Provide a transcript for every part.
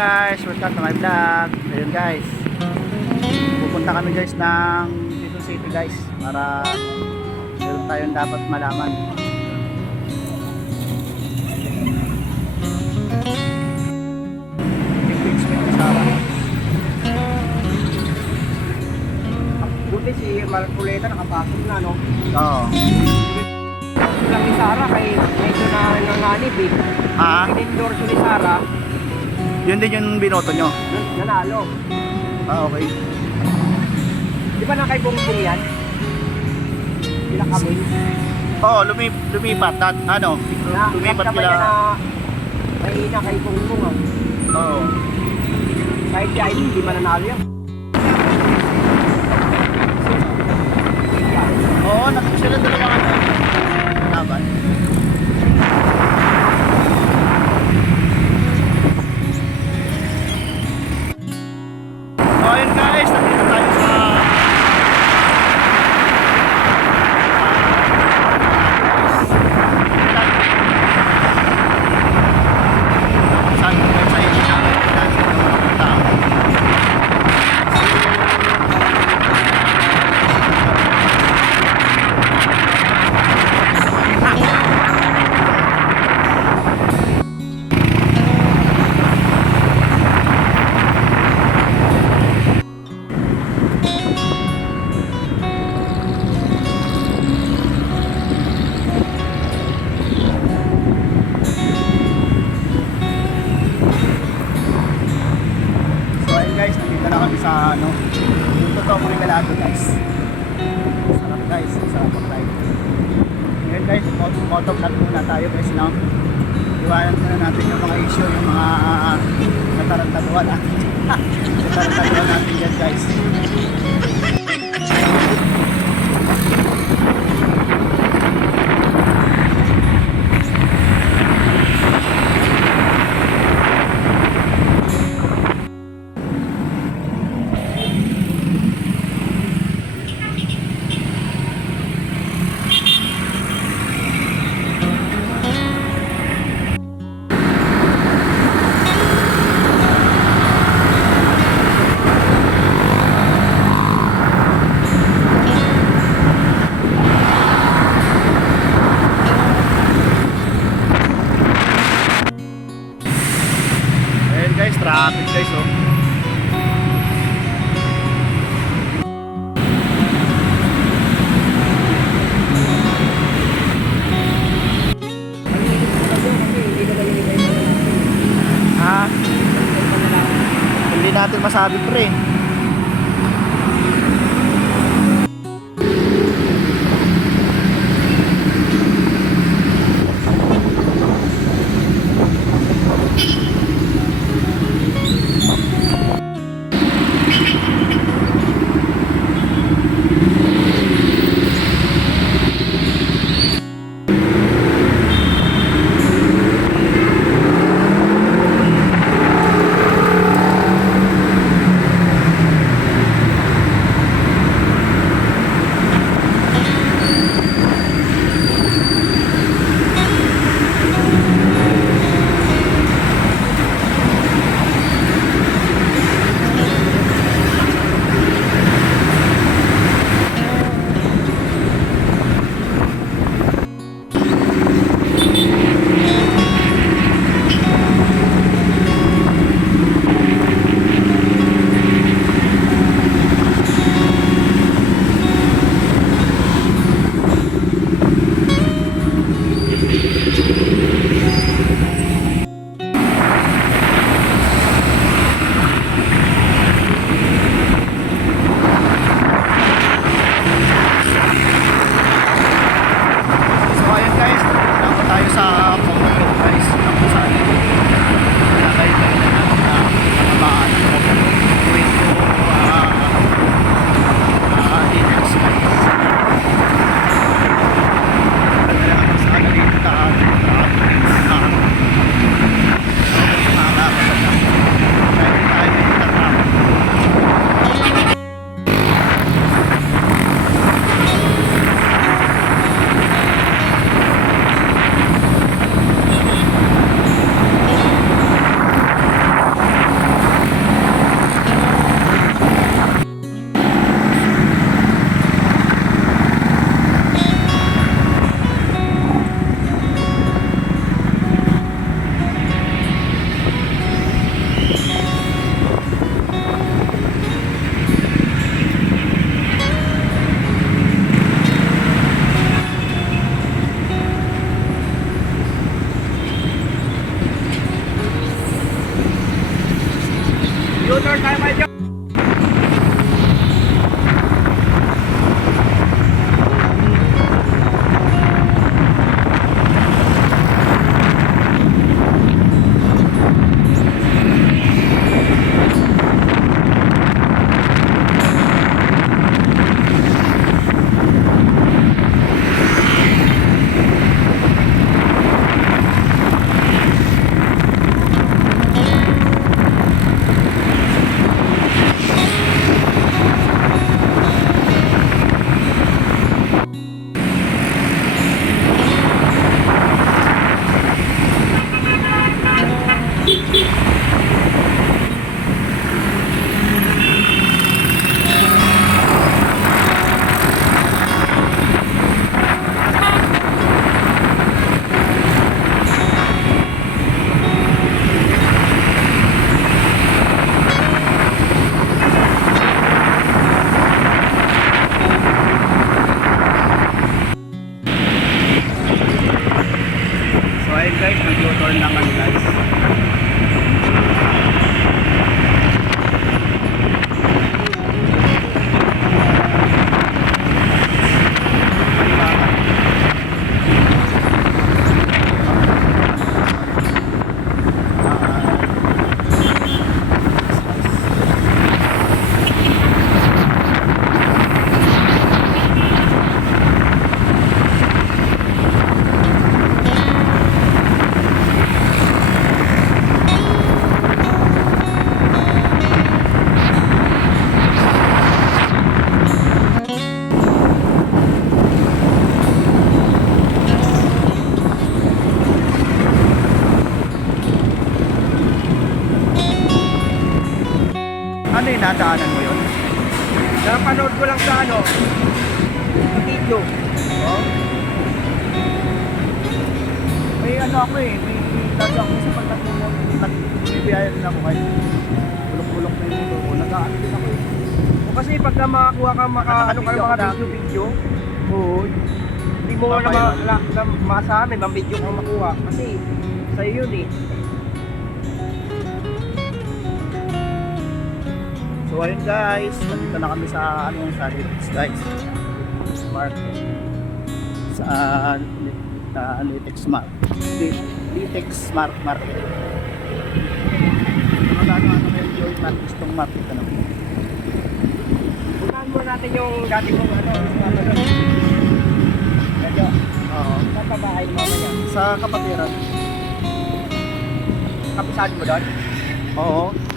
guys, welcome to my vlog. Ayun guys. Pupunta kami guys ng Quezon City guys para meron tayong dapat malaman. Sarah. Buti si Marcoleta nakapasok na, no? oo. Lang ni Sara kay medyo na nanganib eh. ha? Pinendorso ni Sara, yun din yung binoto nyo nan- nanalo. ah okay Di ba na kay Bongbong yan? Sila kami. oo lumi, lumipat at ano Na, lumipat kila na mahina kay Bongbong ah. oo Kahit siya ay hindi mananalo yan. oo nakita sila dalawa motovlog muna tayo guys no. Iwanan muna natin yung mga issue, yung mga uh, natarantaduhan natin. natarantaduhan natin yan guys. Masabi pre. Nadaanan mo yun? Napanood ko lang sa ano, sa video. Oh? May ano ako eh, may lagi ako sa pagkatulong, nagbibiyaya rin ako kahit bulok-bulok na yung motor ko, nag-ano din ako eh. O kasi pagka makakuha ka, maka, ano ka ng Nakaka-video mga video-video, Oo. hindi mo na, ma, na, na, maasahan, may mga video kang makuha. Kasi sa'yo yun eh. So ayun guys, nandito na kami sa ano sa Litex guys. Smart. Sa uh, Litex Smart. Li- Litex Smart Market. Ano ano ano kayo join natin itong market ano? Puntahan muna natin yung dati kong ano, ano. Medyo, Oo. saan pa bahay mo mamaya? Sa kapatiran. Kapisahan mo doon? Oo.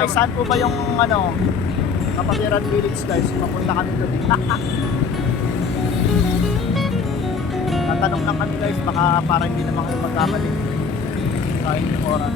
Guys, saan po ba yung ano kapatiran village guys? Mapunta kami doon. Tatanong lang kami guys, baka para hindi naman kayo magkamali. Sayang yung oras.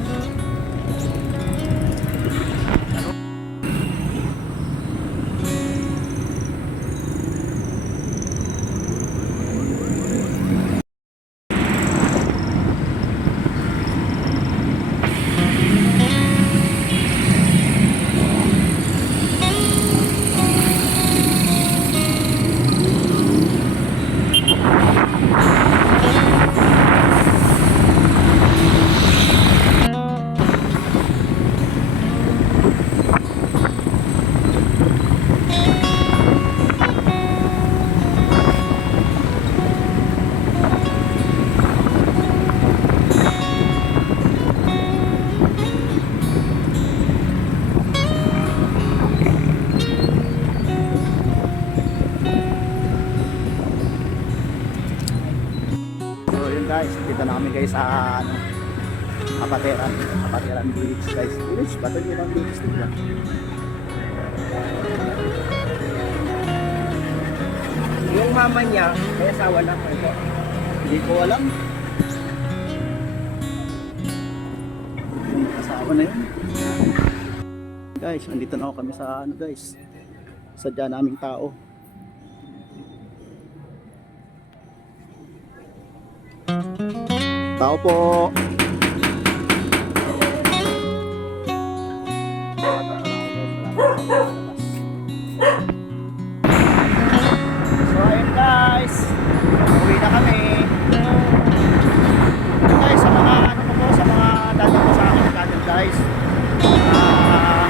Kami guys sa ano, Kapatiran, Kapatiran Village guys. Village ba? Ito yung village dito. Yung mama niya, may asawa na. Ano po? Hindi ko alam. Ako na yun. Guys, andito na ako kami sa ano guys. Sadya naming tao. Tao po. So guys, uwi na kami. Guys, sa mga ano po, sa mga dadang sa akin guys. Ah,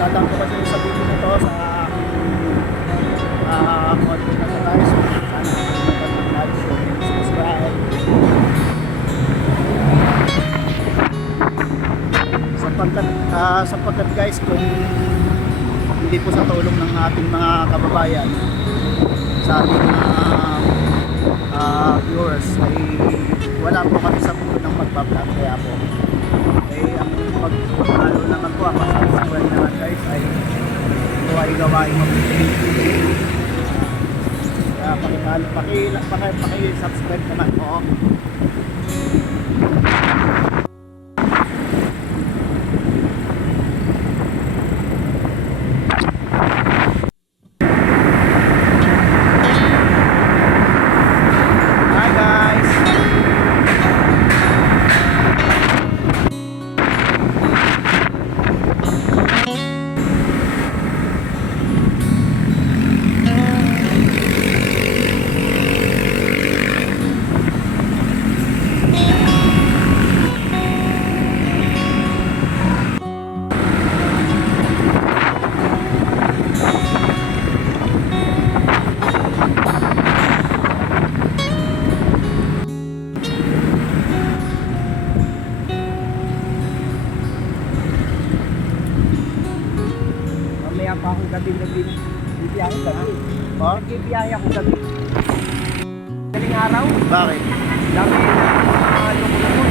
dadang ko kasi sa video na to sa ah content na guys. Sapagkat, ah, sapagkat guys, kung hindi po sa tulong ng ating mga kababayan. Sa ating mga ah, viewers ay wala po kami sa mundo ng magbablog. Kaya po eh ang pag ano naman po ang subscribe naman guys ay ito ay gawain mabuti kaya pakipalo paki, paki, paki subscribe Mamaya pa akong gabi na bin. Bibiyahe gabi. Oh? Nagbibiyahe ako gabi. Galing araw, Bakit? dami na mga loko-loko.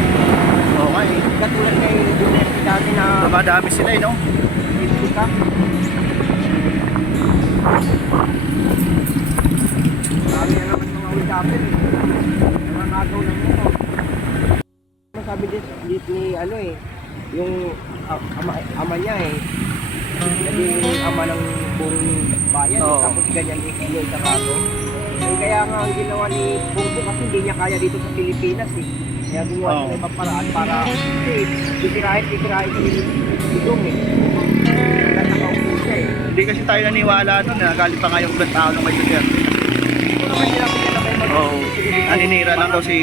Oo nga eh. Katulad kay Dunerty dati na Dumadami sila eh no? dito ka. Dami na naman mga wikapin eh. Nangangagaw ng mo. Sabi din, dit ni ano eh, yung ama, ama niya eh, naging ama ng buong bayan Oo. tapos ganyan din yung sa kaso. Eh, kaya nga ang ginawa ni Bongo kasi hindi niya kaya dito sa Pilipinas eh. Kaya gumawa siya ng ibang paraan para kasi titirahin, titirahin sa Idong eh. Siya eh. Hindi kasi tayo naniwala doon na galing pa nga yung ibang tao ng may Duterte. Kung naman sila kung na kayo Oo. Naninira lang daw si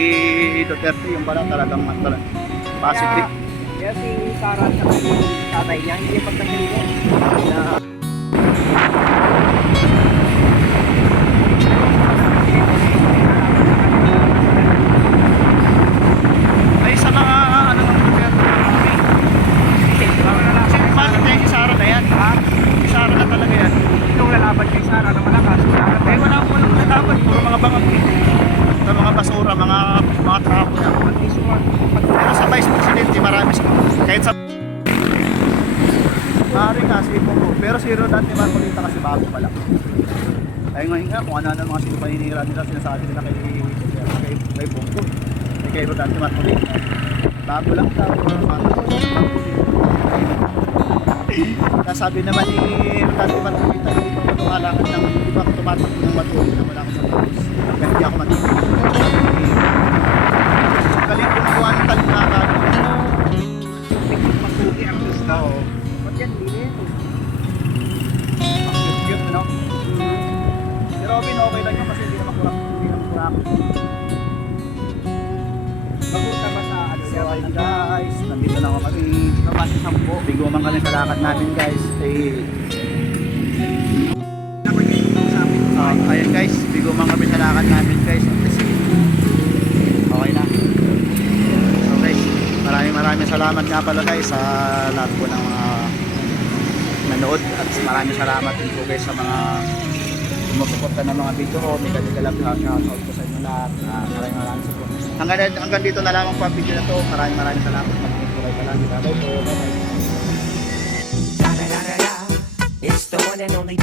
Duterte yung pala talagang talagang positive. Kaya, kaya si saka yung tatay niya, hindi yung pagkakalino. Na, Ay sa mga ano ng Duterte. Si bakit yan si Sara na yan? ha? Si Sara na talaga yan. Yung lalaban kay Sarah na malakas. Eh wala akong walang nalaban. Puro mga bangag eh. Sa mga basura, mga mga trapo na. Pero sa Vice Presidente, marami sa kahit sa Maaari nga si Bongo. Pero si Rodante Marcolita kasi bago pa lang. Ay ngayon nga, kung ano-ano mga sino paninira nila, sinasabi nila kay, kay, kay Bongo. Kay, kay Rodante Marcolita. Bago lang daw. Nasabi naman ni Rodante Marcolita, hindi ko tumalakad ng, hindi ako tumatakbo ng matuloy na wala ako sa pulis. Hanggang hindi ako matipid. Galing ginagawa ng talingakan. Pagsugi ang gusto. Robin, okay lang yun kasi hindi naman kurang, hindi naman kurang. Bago ka ba sa ano So, ayun guys, nandito na ako kami. Naman sa sampo. Bigo man kami sa lakad namin guys. Eh, uh, ayun guys, bigo man kami sa lakad namin guys. Okay na. So guys, maraming maraming salamat nga pala guys sa lahat po ng mga nanood at maraming salamat din po guys sa mga sumusuporta ng mga video ko. May kaligalap na shoutout ko sa inyo lahat. Ah, maraming maraming support. Hanggang, hanggang dito na lamang ang video na to. Maraming maraming salamat. Kayo palagi. Bye-bye po. Bye-bye. It's the one and only